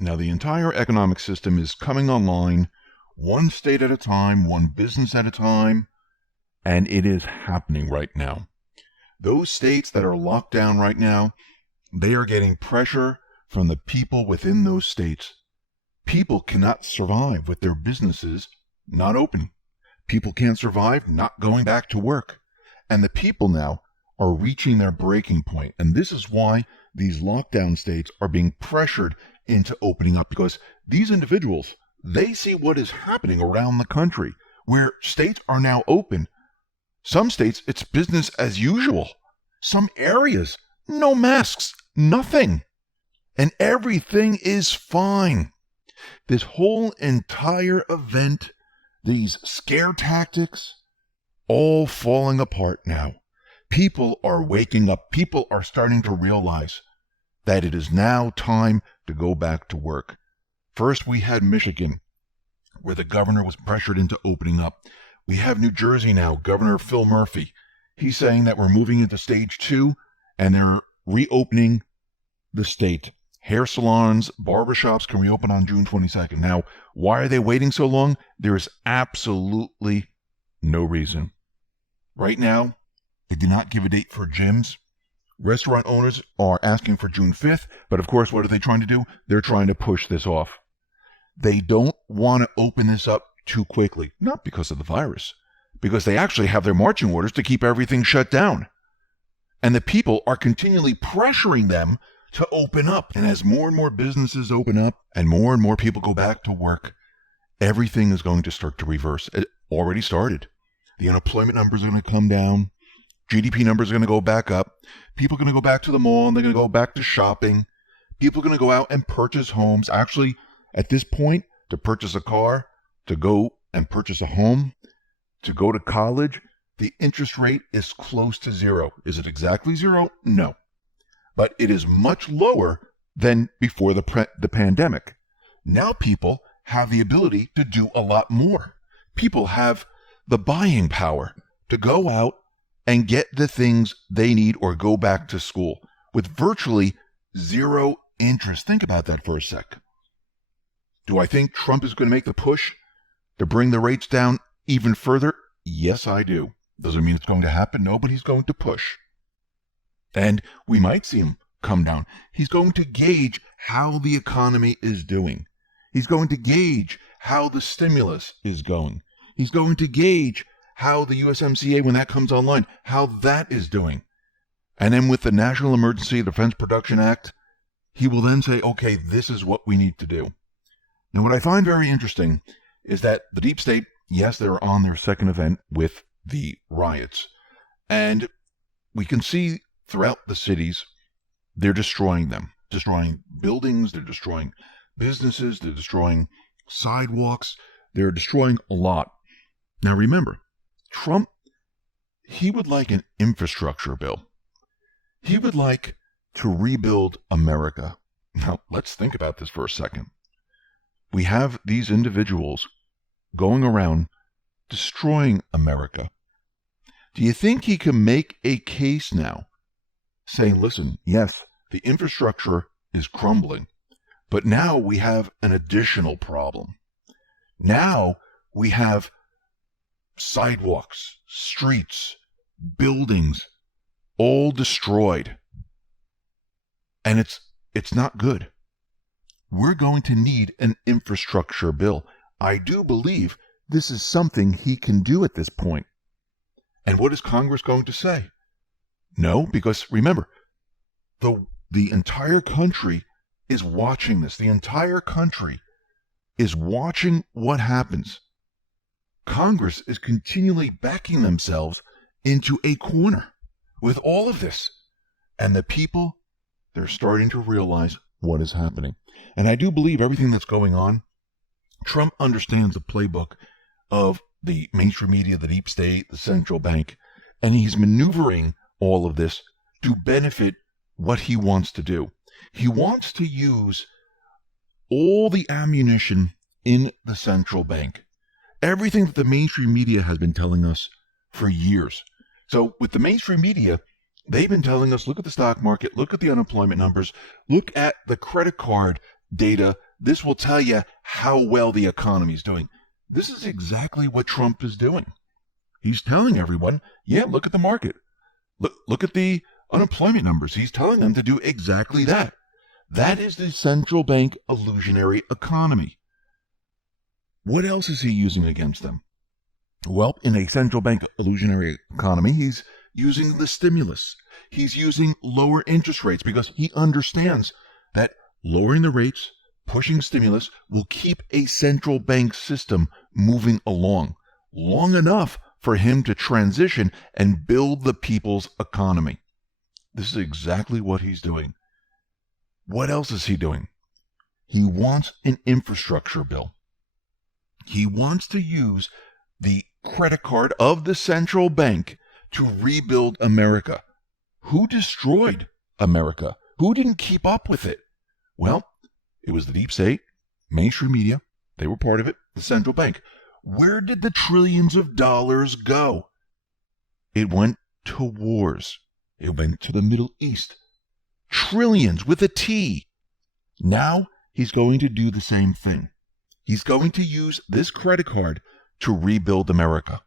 Now, the entire economic system is coming online, one state at a time, one business at a time, and it is happening right now. Those states that are locked down right now, they are getting pressure from the people within those states. People cannot survive with their businesses not open. People can't survive not going back to work. And the people now are reaching their breaking point. And this is why these lockdown states are being pressured into opening up, because these individuals, they see what is happening around the country where states are now open. Some states, it's business as usual. Some areas, no masks, nothing. And everything is fine. This whole entire event, these scare tactics, all falling apart now. People are waking up. People are starting to realize that it is now time to go back to work. First, we had Michigan, where the governor was pressured into opening up. We have New Jersey now, Governor Phil Murphy. He's saying that we're moving into stage 2, and they're reopening the state. Hair salons, barbershops can reopen on June 22nd. Now, why are they waiting so long? There is absolutely no reason. Right now, they did not give a date for gyms. Restaurant owners are asking for June 5th, but of course, what are they trying to do? They're trying to push this off. They don't want to open this up too quickly, not because of the virus, because they actually have their marching orders to keep everything shut down. And the people are continually pressuring them to open up. And as more and more businesses open up and more people go back to work, everything is going to start to reverse. It already started. The unemployment numbers are going to come down. GDP numbers are going to go back up. People are going to go back to the mall, and they're going to go back to shopping. People are going to go out and purchase homes. Actually, at this point, to purchase a car, to go and purchase a home, to go to college, the interest rate is close to zero. Is it exactly zero? No. But it is much lower than before the pandemic. Now people have the ability to do a lot more. People have the buying power to go out and get the things they need or go back to school with virtually zero interest. Think about that for a sec. Do I think Trump is going to make the push to bring the rates down even further? Yes, I do. Doesn't mean it's going to happen. No, but he's going to push. And we might see him come down. He's going to gauge how the economy is doing. He's going to gauge how the stimulus is going. He's going to gauge how the USMCA, when that comes online, how that is doing. And then with the National Emergency Defense Production Act, he will then say, okay, this is what we need to do. Now, what I find very interesting is that the deep state, yes, they're on their second event with the riots. And we can see throughout the cities, they're destroying them, destroying buildings, they're destroying businesses, they're destroying sidewalks, they're destroying a lot. Now remember, Trump, he would like an infrastructure bill. He would like to rebuild America. Now, let's think about this for a second. We have these individuals going around destroying America. Do you think he can make a case now saying, listen, yes, the infrastructure is crumbling, but now we have an additional problem. Now we have sidewalks, streets, buildings, all destroyed. And it's not good. We're going to need an infrastructure bill. I do believe this is something he can do at this point. And what is Congress going to say? No, because remember, the entire country is watching this. The entire country is watching what happens. Congress is continually backing themselves into a corner with all of this. And the people, they're starting to realize what is happening. And I do believe everything that's going on, Trump understands the playbook of the mainstream media, the deep state, the central bank, and he's maneuvering all of this to benefit what he wants to do. He wants to use all the ammunition in the central bank. Everything that the mainstream media has been telling us for years. So with the mainstream media, They've been telling us, look at the stock market, look at the unemployment numbers, look at the credit card data. This will tell you how well the economy is doing. This is exactly what Trump is doing. He's telling everyone, yeah, look at the market. Look at the unemployment numbers. He's telling them to do exactly that. That is the central bank illusionary economy. What else is he using against them? Well, in a central bank illusionary economy, he's using the stimulus. He's using lower interest rates because he understands that lowering the rates, pushing stimulus, will keep a central bank system moving along long enough for him to transition and build the people's economy. This is exactly what he's doing. What else is he doing? He wants an infrastructure bill. He wants to use the credit card of the central bank to rebuild America. Who destroyed America? Who didn't keep up with it? Well, it was the deep state, mainstream media. They were part of it, the central bank. Where did the trillions of dollars go? It went to wars. It went to the Middle East. Trillions with a T. Now he's going to do the same thing. He's going to use this credit card to rebuild America.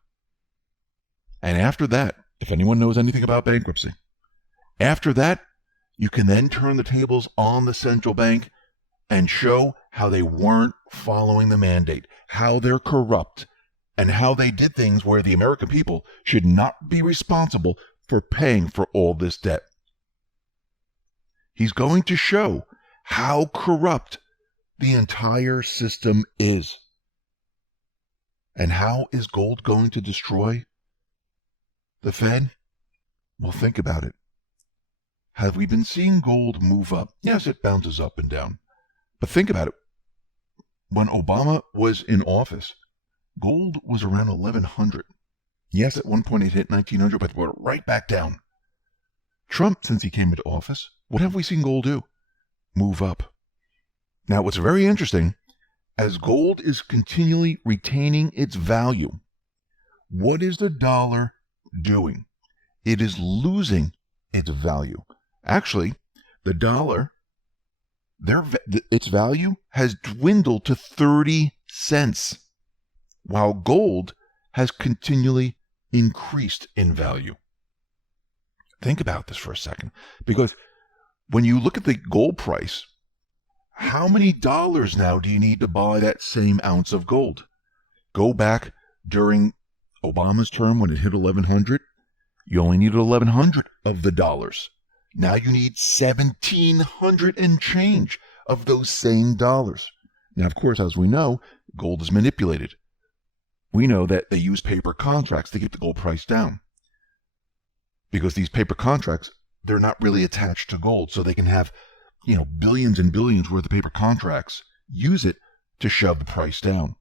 And after that, if anyone knows anything about bankruptcy, after that, you can then turn the tables on the central bank and show how they weren't following the mandate, how they're corrupt, and how they did things where the American people should not be responsible for paying for all this debt. He's going to show how corrupt the entire system is. And how is gold going to destroy the Fed? Well, think about it. Have we been seeing gold move up? Yes, it bounces up and down. But think about it. When Obama was in office, gold was around 1,100. Yes, at one point it hit 1,900, but we're right back down. Trump, since he came into office, what have we seen gold do? Move up. Now, what's very interesting, as gold is continually retaining its value, what is the dollar doing? It is losing its value. Actually, the dollar, its value has dwindled to 30 cents, while gold has continually increased in value. Think about this for a second, because when you look at the gold price, how many dollars now do you need to buy that same ounce of gold? Go back during Obama's term when it hit 1,100. You only needed 1,100 of the dollars. Now you need 1,700 and change of those same dollars. Now, of course, as we know, gold is manipulated. We know that they use paper contracts to keep the gold price down. Because these paper contracts, they're not really attached to gold, so they can have billions and billions worth of paper contracts, use it to shove the price down.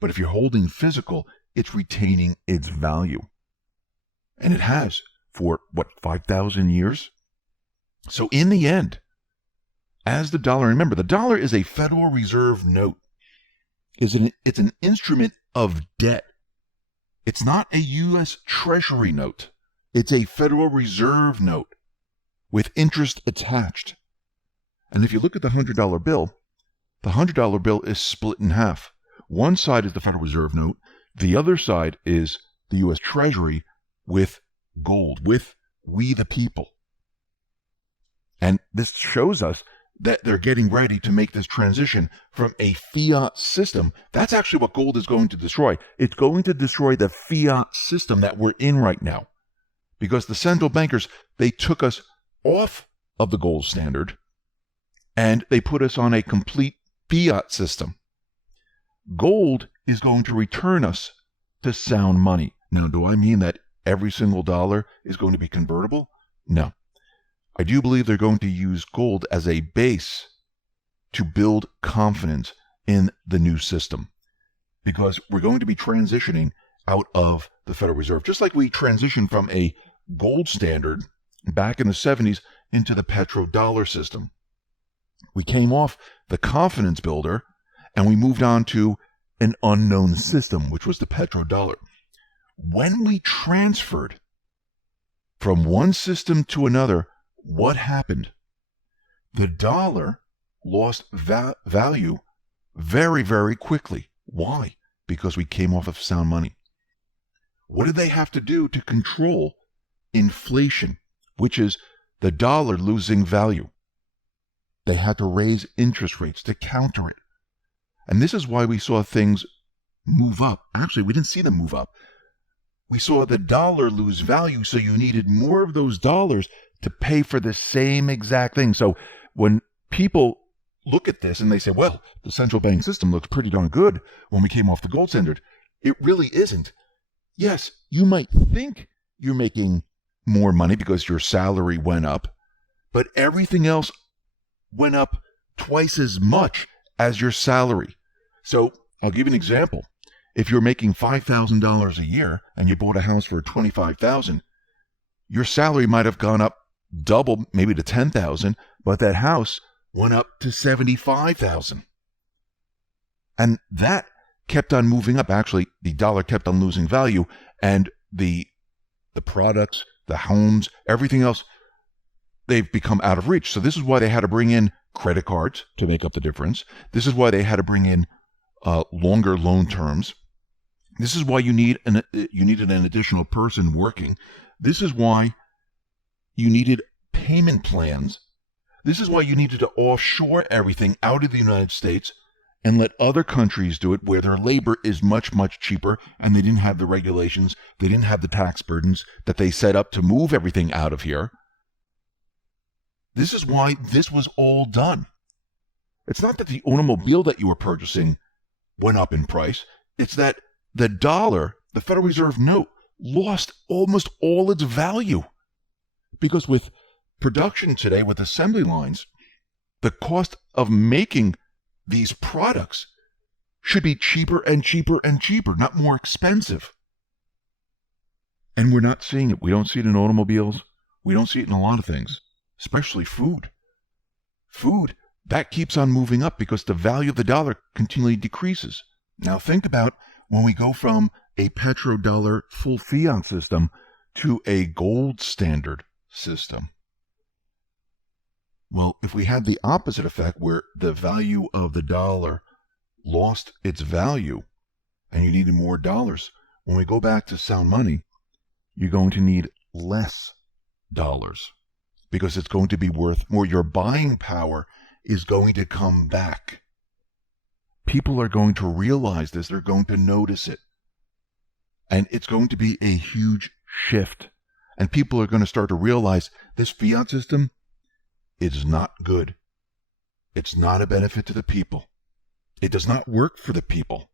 But if you're holding physical, it's retaining its value. And it has for, 5,000 years? So in the end, as the dollar, remember, the dollar is a Federal Reserve note. It's an instrument of debt. It's not a U.S. Treasury note. It's a Federal Reserve note with interest attached. And if you look at the $100 bill, the $100 bill is split in half. One side is the Federal Reserve note. The other side is the U.S. Treasury with gold, with we the people. And this shows us that they're getting ready to make this transition from a fiat system. That's actually what gold is going to destroy. It's going to destroy the fiat system that we're in right now. Because the central bankers, they took us off of the gold standard and they put us on a complete fiat system. Gold is going to return us to sound money. Now, do I mean that every single dollar is going to be convertible? No. I do believe they're going to use gold as a base to build confidence in the new system. Because we're going to be transitioning out of the Federal Reserve, just like we transitioned from a gold standard back in the 70s into the petrodollar system. We came off the confidence builder and we moved on to an unknown system, which was the petrodollar. When we transferred from one system to another, what happened? The dollar lost value very, very quickly. Why? Because we came off of sound money. What did they have to do to control inflation, which is the dollar losing value? They had to raise interest rates to counter it. And this is why we saw things move up. Actually, we didn't see them move up. We saw the dollar lose value, so you needed more of those dollars to pay for the same exact thing. So when people look at this and they say, well, the central bank system looks pretty darn good when we came off the gold standard, it really isn't. Yes, you might think you're making more money because your salary went up, but everything else went up twice as much as your salary. So I'll give you an example. If you're making $5,000 a year and you bought a house for $25,000, your salary might have gone up double, maybe to $10,000, but that house went up to $75,000. And that kept on moving up. Actually, the dollar kept on losing value, and the products, the homes, everything else, they've become out of reach. So this is why they had to bring in credit cards to make up the difference. This is why they had to bring in longer loan terms. This is why you needed an additional person working. This is why you needed payment plans. This is why you needed to offshore everything out of the United States and let other countries do it where their labor is much, much cheaper, and they didn't have the regulations, they didn't have the tax burdens that they set up to move everything out of here. This is why this was all done. It's not that the automobile that you were purchasing went up in price. It's that the dollar, the Federal Reserve note, lost almost all its value. Because with production today, with assembly lines, the cost of making these products should be cheaper and cheaper and cheaper, not more expensive. And we're not seeing it. We don't see it in automobiles. We don't see it in a lot of things, especially food. Food, that keeps on moving up because the value of the dollar continually decreases. Now think about when we go from a petrodollar full fiat system to a gold standard system. Well, if we had the opposite effect where the value of the dollar lost its value and you needed more dollars, when we go back to sound money, you're going to need less dollars because it's going to be worth more. Your buying power is going to come back. People are going to realize this. They're going to notice it. And it's going to be a huge shift. And people are going to start to realize this fiat system is not good. It's not a benefit to the people. It does not work for the people.